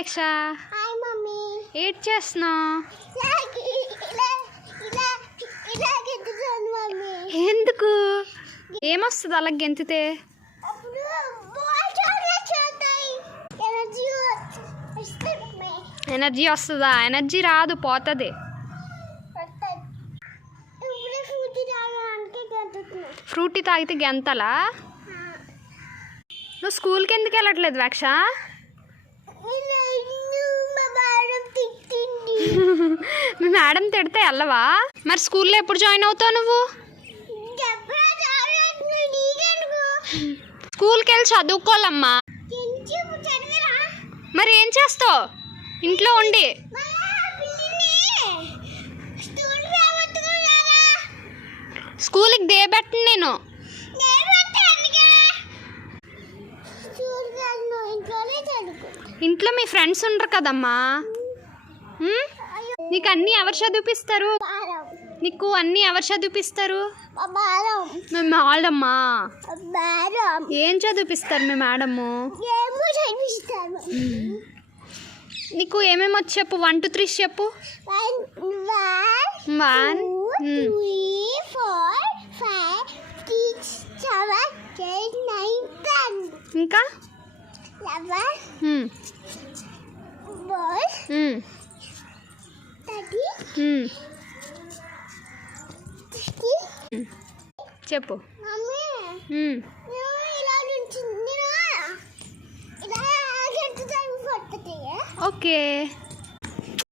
వేక్ష. Hi mummy. ఏడ్ చేస్తున్నావు? ఎందుకు? ఏమొస్తుంది అలా గెంతితే? ఎనర్జీ వస్తుందా? ఎనర్జీ రాదు, పోతుంది. ఫ్రూటీ తాగితే గెంతలా? నువ్వు స్కూల్కి ఎందుకు వెళ్ళట్లేదు వేక్ష? మీ మేడం తిడితే వెళ్ళవా? మరి స్కూల్లో ఎప్పుడు జాయిన్ అవుతావు నువ్వు? స్కూల్కి వెళ్ళి చదువుకోవాలమ్మా. మరి ఏం చేస్తావు ఇంట్లో ఉండి? స్కూల్కి దేబెట్టను నేను. ఇంట్లో మీ ఫ్రెండ్స్ ఉండరు కదమ్మా. నీకు అన్నీ ఎవరు చదివిపిస్తారు? నీకు అన్నీ ఎవరు చదివిపిస్తారు? మీ మేడమ్మా. ఏం చదివిపిస్తారు మీ మేడము? నీకు ఏమేమి వచ్చి చెప్పు. 1 2 3 చెప్పు. 1 2 4 5 6 7 8 9 10. ఇంకా 11 12 13 చెప్పు. ఓకే.